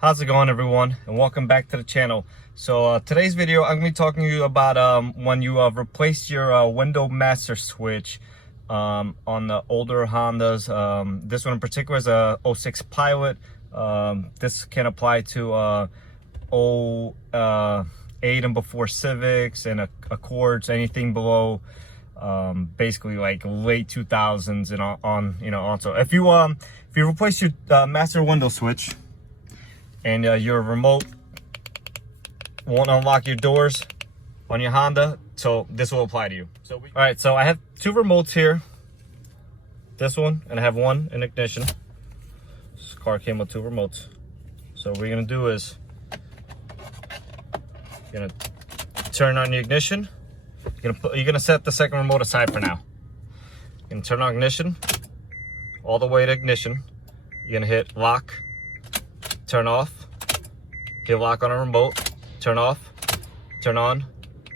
How's it going, everyone, and welcome back to the channel. So today's video I'm going to be talking to you about when you replace your window master switch on the older Hondas. This one in particular is a '06 Pilot. This can apply to '08 and before Civics and Accords, anything below basically like late 2000s and on. So if you replace your master window switch and your remote won't unlock your doors on your Honda, so this will apply to you. All right, so I have two remotes here, this one, and I have one in ignition. This car came with two remotes. So what we're gonna do is you're gonna turn on the ignition. You're gonna set the second remote aside for now. You're gonna turn on ignition all the way to ignition. You're gonna hit lock, turn off, hit lock on a remote, turn off, turn on,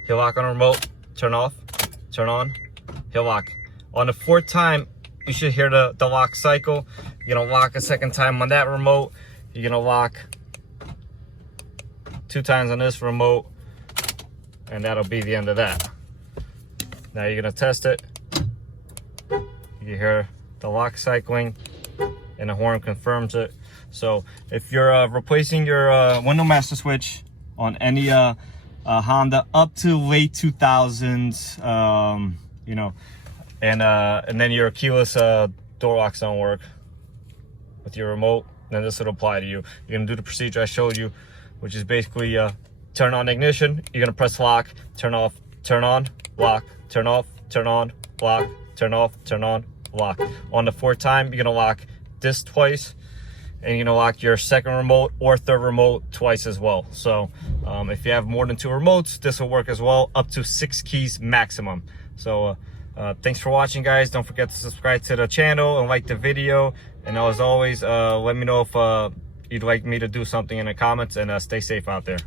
hit lock on a remote, turn off, turn on, hit lock. On the fourth time, you should hear the lock cycle. You're gonna lock a second time on that remote. You're gonna lock 2 times on this remote, and that'll be the end of that. Now you're gonna test it. You hear the lock cycling, and the horn confirms it. So if you're replacing your window master switch on any Honda up to late 2000s, and then your keyless door locks don't work with your remote, then this would apply to you. You're gonna do the procedure I showed you, which is basically turn on ignition. You're gonna press lock, turn off, turn on, lock, turn off, turn on, lock, turn off, turn on, lock. On the fourth time, you're gonna lock this twice, and you're gonna lock your second remote or third remote twice as well. So if you have more than 2 remotes, this will work as well, up to 6 keys maximum. So thanks for watching, guys. Don't forget to subscribe to the channel and like the video. And as always, let me know if you'd like me to do something in the comments, and stay safe out there.